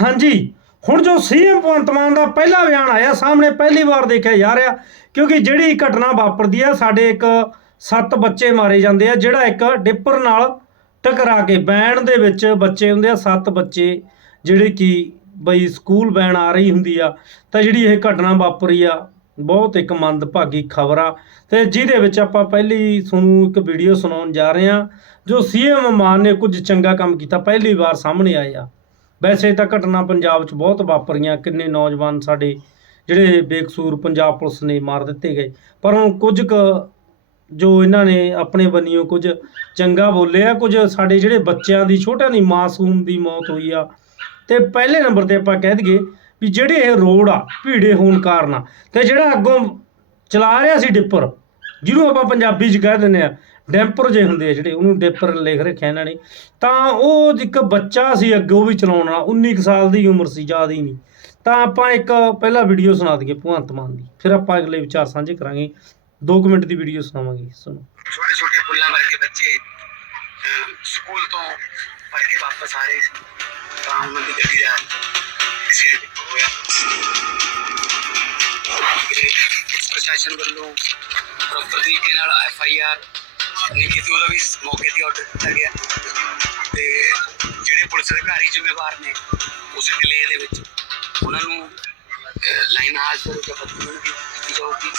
ਹਾਂਜੀ। ਹੁਣ ਜੋ ਸੀਐਮ ਭਗਵੰਤ ਮਾਨ ਦਾ ਪਹਿਲਾ ਬਿਆਨ ਆਇਆ, ਸਾਹਮਣੇ ਪਹਿਲੀ ਵਾਰ ਦੇਖਿਆ ਜਾ ਰਿਹਾ, ਕਿਉਂਕਿ ਜਿਹੜੀ ਘਟਨਾ ਵਾਪਰਦੀ ਆ ਸਾਡੇ ਇੱਕ ਸੱਤ ਬੱਚੇ ਮਾਰੇ ਜਾਂਦੇ ਆ, ਜਿਹੜਾ ਇੱਕ ਡਿੱਪਰ ਨਾਲ ਟਕਰਾ ਕੇ ਬੈਣ ਦੇ ਵਿੱਚ ਬੱਚੇ ਹੁੰਦੇ ਆ, ਸੱਤ ਬੱਚੇ, ਜਿਹੜੇ ਕਿ ਬਈ ਸਕੂਲ ਬੈਣ ਆ ਰਹੀ ਹੁੰਦੀ ਆ, ਤਾਂ ਜਿਹੜੀ ਇਹ ਘਟਨਾ ਵਾਪਰੀ ਆ, ਬਹੁਤ ਇੱਕ ਮੰਦਭਾਗੀ ਖਬਰ ਆ, ਤੇ ਜਿਹਦੇ ਵਿੱਚ ਆਪਾਂ ਪਹਿਲੀ ਤੁਹਾਨੂੰ ਇੱਕ ਵੀਡੀਓ ਸੁਣਾਉਣ ਜਾ ਰਹੇ ਹਾਂ, ਜੋ ਸੀਐਮ ਮਾਨ ਨੇ ਕੁਝ ਚੰਗਾ ਕੰਮ ਕੀਤਾ, ਪਹਿਲੀ ਵਾਰ ਸਾਹਮਣੇ ਆਏ ਆ। ਵੈਸੇ ਤਾਂ ਘਟਨਾ ਪੰਜਾਬ 'ਚ ਬਹੁਤ ਵਾਪਰੀਆਂ, ਕਿੰਨੇ ਨੌਜਵਾਨ ਸਾਡੇ ਜਿਹੜੇ ਬੇਕਸੂਰ ਪੰਜਾਬ ਪੁਲਿਸ ਨੇ ਮਾਰ ਦਿੱਤੇ ਗਏ। ਪਰ ਹੁਣ ਕੁਝ ਕੁ ਜੋ ਇਹਨਾਂ ਨੇ ਆਪਣੇ ਬੰਨਿਓ ਕੁਝ ਚੰਗਾ ਬੋਲਿਆ, ਕੁਝ ਸਾਡੇ ਜਿਹੜੇ ਬੱਚਿਆਂ ਦੀ, ਛੋਟਿਆਂ ਦੀ ਮਾਸੂਮ ਦੀ ਮੌਤ ਹੋਈ ਆ। ਤੇ ਪਹਿਲੇ ਨੰਬਰ ਤੇ ਆਪਾਂ ਕਹਿ ਦਈਏ ਵੀ ਜਿਹੜੇ ਇਹ ਰੋਡ ਆ, ਭੀੜੇ ਹੋਣ ਕਾਰਨ ਆ, ਤੇ ਜਿਹੜਾ ਅੱਗੋਂ ਚਲਾ ਰਿਹਾ ਸੀ ਡਿੱਪਰ, ਜਿਹਨੂੰ ਆਪਾਂ ਪੰਜਾਬੀ 'ਚ ਕਹਿ ਦਿੰਦੇ ਆ ਡੈਂਪਰ ਜੇ ਹੁੰਦੇ ਆ ਜਿਹੜੇ ਉਹਨੂੰ ਡਿੱਪਰ ਲਿਖ ਰੱਖਿਆ ਇਹਨਾਂ ਨੇ। ਤਾਂ ਉਹ ਇੱਕ ਬੱਚਾ ਸੀ ਅੱਗੇ ਉਹ ਵੀ ਚਲਾਉਣ ਵਾਲਾ 19 ਕੁ ਸਾਲ ਦੀ ਉਮਰ ਸੀ ਜ਼ਿਆਦਾ ਹੀ ਨਹੀਂ। ਤਾਂ ਆਪਾਂ ਇੱਕ ਪਹਿਲਾ ਵੀਡੀਓ ਸੁਣਾ ਦਈਏ ਭਗਵੰਤ ਮਾਨ ਦੀ। ਫਿਰ ਆਪਾਂ ਅਗਲੇ ਵਿਚਾਰ ਸਾਂਝੇ ਕਰਾਂਗੇ। 2 ਮਿੰਟ ਦੀ ਵੀਡੀਓ ਸੁਣਾਵਾਂਗੇ ਸੁਣੋ। ਛੋਟੇ ਛੋਟੇ ਫੁੱਲਾਂ ਵਰਗੇ ਬੱਚੇ ਅਹ, ਸਕੂਲ ਤੋਂ ਪੜ੍ਹ ਕੇ ਵਾਪਸ ਆ ਰਹੇ ਸੀ। ਤਾਂ ਉਹਨਾਂ ਦੀ ਗੱਡੀ ਦਾ ਐਕਸੀਡੈਂਟ ਹੋਇਆ। ਤੇ ਇਸ ਪ੍ਰਸ਼ਾਸਨ ਵੱਲੋਂ ਪ੍ਰੋਪਰ ਤਰੀਕੇ ਨਾਲ ਐਫ ਆਈ ਆਰ ਨਹੀਂ ਕੀਤੀ, ਉਹਦਾ ਵੀ ਮੌਕੇ ਤੇ ਆਰਡਰ ਦਿੱਤਾ ਗਿਆ। ਤੇ ਜਿਹੜੇ ਪੁਲਿਸ ਅਧਿਕਾਰੀ ਜ਼ਿੰਮੇਵਾਰ ਨੇ, ਉਸ ਡਿਲੇ ਦੇ ਵਿੱਚ, ਉਹਨਾਂ ਨੂੰ ਲਾਈਨ ਹਾਜ਼ਰ ਜਬਤ ਮਿਲੂਗੀ ਜਾਊਗੀ।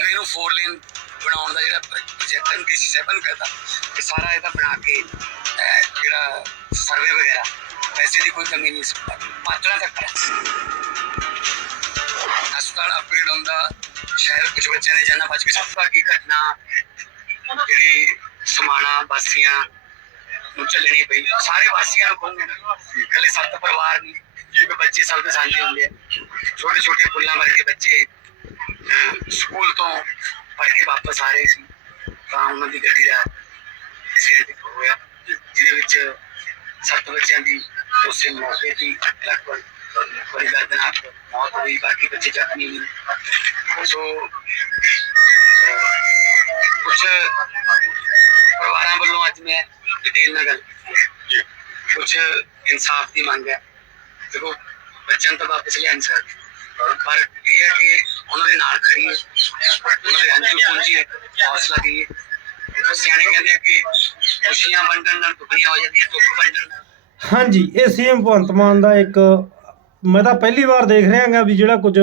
ਇਹਨੂੰ ਫੋਰ ਲੇਨ ਬਣਾਉਣ ਦਾ ਜਿਹੜਾ ਪ੍ਰੋਜੈਕਟ ਹੈ ਡੀਸੀ ਸਾਹਿਬਾਨ ਕਰਦਾ ਤੇ ਸਾਰਾ ਇਹਦਾ ਬਣਾ ਕੇ ਜਿਹੜਾ ਸਰਵੇ ਵਗੈਰਾ, ਪੈਸੇ ਦੀ ਕੋਈ ਕਮੀ ਨਹੀਂ ਸੀ ਮਾਤਰਾ ਤੱਕ ਹਸਪਤਾਲ ਅਪਗ੍ਰੇਡ ਹੁੰਦਾ ਸ਼ਾਇਦ ਕੁਝ ਬੱਚਿਆਂ ਨੇ ਜਾਨਾਂ ਬਚ ਕੇ ਬਾਕੀ ਘਟਨਾ ਜਿਹੜੀ ਸਮਾਣਾ ਵਾਸੀਆਂ ਨੂੰ ਚੱਲਣੀ ਪਈ। ਸਾਰੇ ਵਾਸੀਆਂ ਨੂੰ ਕੋਲ ਇਕੱਲੇ ਸੱਤ ਪਰਿਵਾਰ ਨਹੀਂ ਕਿਉਂਕਿ ਬੱਚੇ ਸਭ ਦੇ ਸਾਂਝੇ ਹੁੰਦੇ ਆ। ਛੋਟੇ ਛੋਟੇ ਫੁੱਲਾਂ ਵਰਗੇ ਬੱਚੇ ਸਕੂਲ ਤੋਂ ਪੜ੍ਹ ਕੇ ਵਾਪਸ ਆ ਰਹੇ ਸੀ। ਤਾਂ ਉਹਨਾਂ ਦੀ ਗੱਡੀ ਦਾ ਐਕਸੀਡੈਂਟ ਹੋਇਆ, ਜਿਹਦੇ ਵਿੱਚ ਸੱਤ ਬੱਚਿਆਂ ਦੀ ਉਸੇ ਮੌਕੇ ਦੀ ਲਗਭਗ ਬੜੀ ਦਰਦਨਾਕ ਮੌਤ ਹੋਈ ਬਾਕੀ ਬੱਚੇ ਜ਼ਖਮੀ ਹੋਏ ਸੋ ਅਹ, ਪਰਿਵਾਰਾਂ ਵੱਲੋਂ ਅੱਜ ਮੈਂ ਡਿਟੇਲ ਨਾਲ ਗੱਲ ਕੀਤੀ। ਇਨਸਾਫ ਦੀ ਮੰਗ ਹੈ। ਦੇਖੋ ਬੱਚਿਆਂ ਤਾਂ ਵਾਪਸ ਲਿਆ ਨਹੀਂ ਸਕਦੇ। ਪਰ ਇਹ ਹੈ ਕਿ ਉਹਨਾਂ ਦੇ ਨਾਲ ਖੜੀ ਹੈ। ਉਹਨਾਂ ਦੇ ਹੰਝੂ ਪੂੰਝੀ ਹੈ। ਹੌਸਲਾ ਦੀ ਸਿਆਣੇ ਕਹਿੰਦੇ ਆ ਕਿ ਖੁਸ਼ੀਆਂ ਵੰਡਣ ਨਾਲ ਦੁੱਖੀਆਂ ਹੋ ਜਾਂਦੀਆਂ ਦੁੱਖ ਵੰਡਣ ਹਾਂਜੀ ਇਹ ਸੀਐਮ ਭਗਵੰਤ ਮਾਨ ਦਾ ਇੱਕ ਮੈਂ ਤਾਂ ਪਹਿਲੀ ਵਾਰ ਦੇਖ ਰਿਹਾ ਰਿਹਾਗਾ ਵੀ ਜਿਹੜਾ ਕੁਝ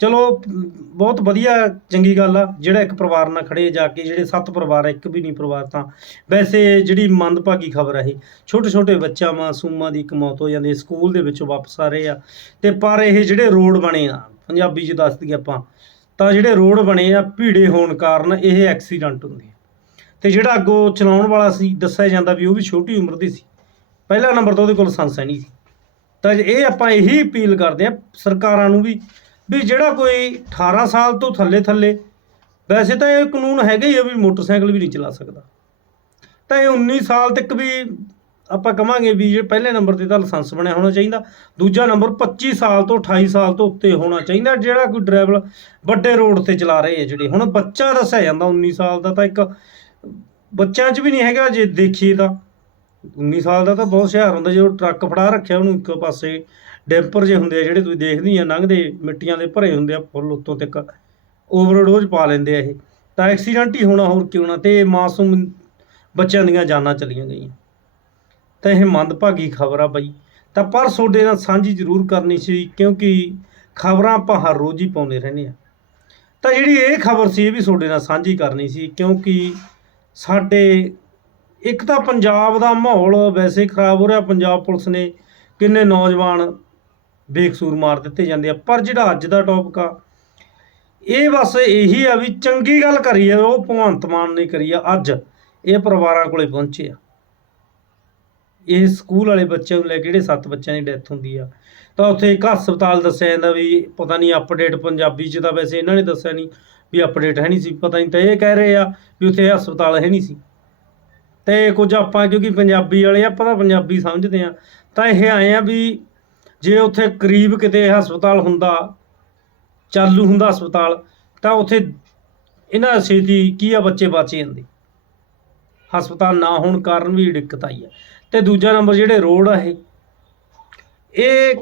ਚਲੋ ਬਹੁਤ ਵਧੀਆ ਚੰਗੀ ਗੱਲ ਆ ਜਿਹੜਾ ਇੱਕ ਪਰਿਵਾਰ ਨਾਲ ਖੜੇ ਜਾ ਕੇ ਜਿਹੜੇ ਸੱਤ ਪਰਿਵਾਰ ਆ, ਇੱਕ ਵੀ ਨਹੀਂ ਪਰਿਵਾਰ ਤਾਂ ਵੈਸੇ ਜਿਹੜੀ ਮੰਦਭਾਗੀ ਖਬਰ ਹੈ ਇਹ ਛੋਟੇ ਛੋਟੇ ਬੱਚਾ ਮਾਸੂਮਾਂ ਦੀ ਇੱਕ ਮੌਤ ਹੋ ਜਾਂਦੀ ਹੈ ਸਕੂਲ ਦੇ ਵਿੱਚੋਂ ਵਾਪਸ ਆ ਰਹੇ ਆ ਤੇ ਪਰ ਇਹ ਜਿਹੜੇ ਰੋਡ ਬਣੇ ਆ ਪੰਜਾਬੀ 'ਚ ਦੱਸ ਦਈਏ ਆਪਾਂ ਤਾਂ ਜਿਹੜੇ ਰੋਡ ਬਣੇ ਆ ਭੀੜੇ ਹੋਣ ਕਾਰਨ ਇਹ ਐਕਸੀਡੈਂਟ ਹੁੰਦੇ ਆ ਤੇ ਜਿਹੜਾ ਅੱਗੋਂ ਚਲਾਉਣ ਵਾਲਾ ਸੀ ਦੱਸਿਆ ਜਾਂਦਾ ਵੀ ਉਹ ਵੀ ਛੋਟੀ ਉਮਰ ਦੀ ਸੀ ਪਹਿਲਾ ਨੰਬਰ ਤਾਂ ਉਹਦੇ ਕੋਲ ਲਾਇਸੈਂਸ ਹੈ ਨਹੀਂ ਸੀ। ਤਾਂ ਇਹ ਆਪਾਂ ਇਹੀ ਅਪੀਲ ਕਰਦੇ ਆ ਸਰਕਾਰਾਂ ਨੂੰ ਵੀ ਵੀ ਜਿਹੜਾ ਕੋਈ 18 ਸਾਲ ਤੋਂ ਥੱਲੇ ਥੱਲੇ, ਵੈਸੇ ਤਾਂ ਇਹ ਕਾਨੂੰਨ ਹੈਗਾ ਹੀ ਆ ਵੀ ਮੋਟਰਸਾਈਕਲ ਵੀ ਨਹੀਂ ਚਲਾ ਸਕਦਾ। ਤਾਂ ਇਹ 19 ਸਾਲ ਤੱਕ ਵੀ ਆਪਾਂ ਕਵਾਂਗੇ ਵੀ ਜੇ ਪਹਿਲੇ ਨੰਬਰ ਤੇ ਤਾਂ ਲਾਇਸੈਂਸ ਬਣਿਆ ਹੋਣਾ ਚਾਹੀਦਾ, ਦੂਜਾ ਨੰਬਰ 25 ਸਾਲ ਤੋਂ 28 ਸਾਲ ਤੋਂ ਉੱਤੇ ਹੋਣਾ ਚਾਹੀਦਾ, ਜਿਹੜਾ ਕੋਈ ਡਰਾਈਵਰ ਵੱਡੇ ਰੋਡ ਤੇ ਚਲਾ ਰਹੇ ਹੈ ਜਿਹੜੇ। ਹੁਣ ਬੱਚਾ ਦੱਸਿਆ ਜਾਂਦਾ 19 ਸਾਲ ਦਾ ਤਾਂ ਇੱਕ, ਬੱਚਿਆਂ 'ਚ ਵੀ ਨਹੀਂ ਹੈਗਾ ਜੇ ਦੇਖੀਏ ਤਾਂ। 19 ਸਾਲ ਦਾ ਤਾਂ ਬਹੁਤ ਹੁਸ਼ਿਆਰ ਹੁੰਦਾ, ਜਦੋਂ ਟਰੱਕ ਫੜਾ ਰੱਖਿਆ ਉਹਨੂੰ ਇੱਕ ਪਾਸੇ, ਡੈਂਪਰ ਜੇ ਹੁੰਦੇ ਆ ਜਿਹੜੇ ਤੁਸੀਂ ਦੇਖਦੀ ਹੀ ਆ, ਲੰਘਦੇ ਮਿੱਟੀਆਂ ਦੇ ਭਰੇ ਹੁੰਦੇ ਆ, ਫੁੱਲ ਉੱਤੋਂ ਤੱਕ ਓਵਰਡੋਜ਼ ਪਾ ਲੈਂਦੇ ਆ ਇਹ। ਤਾਂ ਐਕਸੀਡੈਂਟ ਹੀ ਹੋਣਾ, ਹੋਰ ਕਿਉਂ ਨਾ, ਤੇ ਮਾਸੂਮ ਬੱਚਿਆਂ ਦੀਆਂ ਜਾਨਾਂ ਚਲੀਆਂ ਗਈਆਂ। ਤਾਂ ਇਹ ਮੰਦਭਾਗੀ ਖਬਰ ਆ ਬਾਈ। ਤਾਂ ਪਰ ਤੁਹਾਡੇ ਨਾਲ ਸਾਂਝੀ ਜ਼ਰੂਰ ਕਰਨੀ ਸੀ, ਕਿਉਂਕਿ ਖਬਰਾਂ ਆਪਾਂ ਹਰ ਰੋਜ਼ ਹੀ ਪਾਉਂਦੇ ਰਹਿੰਦੇ ਆ। ਤਾਂ ਜਿਹੜੀ ਇਹ ਖਬਰ ਸੀ, ਇਹ ਵੀ ਤੁਹਾਡੇ ਨਾਲ ਸਾਂਝੀ ਕਰਨੀ ਸੀ, ਕਿਉਂਕਿ ਸਾਡੇ ਇੱਕ ਤਾਂ ਪੰਜਾਬ ਦਾ ਮਾਹੌਲ ਵੈਸੇ ਖਰਾਬ ਹੋ ਰਿਹਾ, ਪੰਜਾਬ ਪੁਲਿਸ ਨੇ ਕਿੰਨੇ ਨੌਜਵਾਨ ਬੇਕਸੂਰ ਮਾਰ ਦਿੱਤੇ ਜਾਂਦੇ ਆ, ਪਰ ਜਿਹੜਾ ਅੱਜ ਦਾ ਟੌਪਿਕ ਆ, ਇਹ ਬਸ ਇਹੀ ਆ ਵੀ ਚੰਗੀ ਗੱਲ ਕਰੀ ਆ, ਉਹ ਭਗਵੰਤ ਮਾਨ ਨੇ ਕਰੀ ਆ, ਅੱਜ ਇਹ ਪਰਿਵਾਰਾਂ ਕੋਲੇ ਪਹੁੰਚੇ ਆ। ਇਹ ਸਕੂਲ ਵਾਲੇ ਬੱਚਿਆਂ ਨੂੰ ਲੈ ਕੇ ਜਿਹੜੇ ਸੱਤ ਬੱਚਿਆਂ ਦੀ ਡੈਥ ਹੁੰਦੀ ਆ, ਤਾਂ ਉੱਥੇ ਇੱਕ ਹਸਪਤਾਲ ਦੱਸਿਆ ਜਾਂਦਾ ਵੀ ਪਤਾ ਨਹੀਂ ਅਪਡੇਟ ਪੰਜਾਬੀ 'ਚ ਤਾਂ ਵੈਸੇ ਇਹਨਾਂ ਨੇ ਦੱਸਿਆ ਨਹੀਂ ਵੀ ਅਪਡੇਟ ਹੈ ਨਹੀਂ ਸੀ, ਪਤਾ ਨਹੀਂ ਤਾਂ ਇਹ ਕਹਿ ਰਹੇ ਆ ਵੀ ਉੱਥੇ ਹਸਪਤਾਲ ਹੈ ਨਹੀਂ ਸੀ। ਤੇ ਕੁਝ ਆਪਾਂ, ਕਿਉਂਕਿ ਪੰਜਾਬੀ ਵਾਲੇ ਆਪਾਂ ਤਾਂ ਪੰਜਾਬੀ ਸਮਝਦੇ ਆ ਤਾਂ ਇਹ ਆਏ ਆ ਵੀ ਜੇ ਉੱਥੇ ਕਰੀਬ ਕਿਤੇ ਹਸਪਤਾਲ ਹੁੰਦਾ, ਚਾਲੂ ਹੁੰਦਾ ਹਸਪਤਾਲ, ਤਾਂ ਉੱਥੇ ਇਹਨਾਂ ਛੇਤੀ ਕੀ ਆ, ਬੱਚੇ ਬਚ ਜਾਂਦੇ। ਹਸਪਤਾਲ ਨਾ ਹੋਣ ਕਾਰਨ ਵੀ ਦਿੱਕਤ ਆਈ ਹੈ ਤੇ ਦੂਜਾ ਨੰਬਰ ਜਿਹੜੇ ਰੋਡ ਆ ਇਹ ਇਹ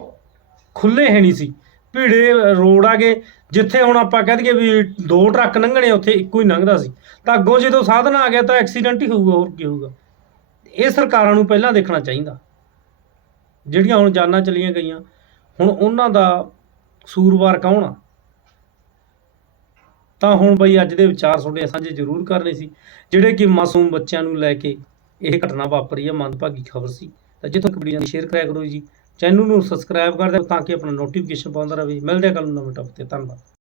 ਖੁੱਲੇ ਹੈ ਨਹੀਂ ਸੀ। ਭੀੜੇ ਰੋਡ ਆਗੇ ਜਿੱਥੇ ਹੁਣ ਆਪਾਂ ਕਹਿ ਦਈਏ ਵੀ ਦੋ ਟਰੱਕ ਲੰਘਣੇ ਉੱਥੇ ਇੱਕੋ ਹੀ ਲੰਘਦਾ ਸੀ। ਤਾਂ ਅੱਗੋਂ ਜਦੋਂ ਸਾਧਨ ਆ ਗਿਆ ਤਾਂ ਐਕਸੀਡੈਂਟ ਹੀ ਹੋਊਗਾ, ਹੋਰ ਕੀ ਹੋਊਗਾ। ਇਹ ਸਰਕਾਰਾਂ ਨੂੰ ਪਹਿਲਾਂ ਦੇਖਣਾ ਚਾਹੀਦਾ। ਜਿਹੜੀਆਂ ਹੁਣ ਜਾਨਾਂ ਚਲੀਆਂ ਗਈਆਂ, ਹੁਣ ਉਹਨਾਂ ਦਾ ਕਸੂਰਵਾਰ ਕੌਣ ਆ? ਤਾਂ ਹੁਣ ਬਈ ਅੱਜ ਦੇ ਵਿਚਾਰ ਤੁਹਾਡੇ ਸਾਂਝੇ ਜ਼ਰੂਰ ਕਰਨੇ ਸੀ, ਜਿਹੜੇ ਕਿ ਮਾਸੂਮ ਬੱਚਿਆਂ ਨੂੰ ਲੈ ਕੇ ਇਹ ਘਟਨਾ ਵਾਪਰੀ ਹੈ ਮੰਦਭਾਗੀ ਖਬਰ ਸੀ। ਤਾਂ ਜਿੱਥੋਂ ਤੱਕ ਵੀਡੀਓ ਨੂੰ ਸ਼ੇਅਰ ਕਰਿਆ ਕਰੋ ਜੀ। ਚੈਨਲ ਨੂੰ ਸਬਸਕ੍ਰਾਈਬ ਕਰ ਦਿਓ ਤਾਂ ਕਿ ਆਪਣਾ ਨੋਟੀਫਿਕੇਸ਼ਨ ਪਾਉਂਦਾ ਰਹੇ। ਮਿਲਦੇ ਹਾਂ ਕੱਲ ਨੂੰ ਨਵੇਂ ਟੌਪਿਕ ਤੇ। ਧੰਨਵਾਦ।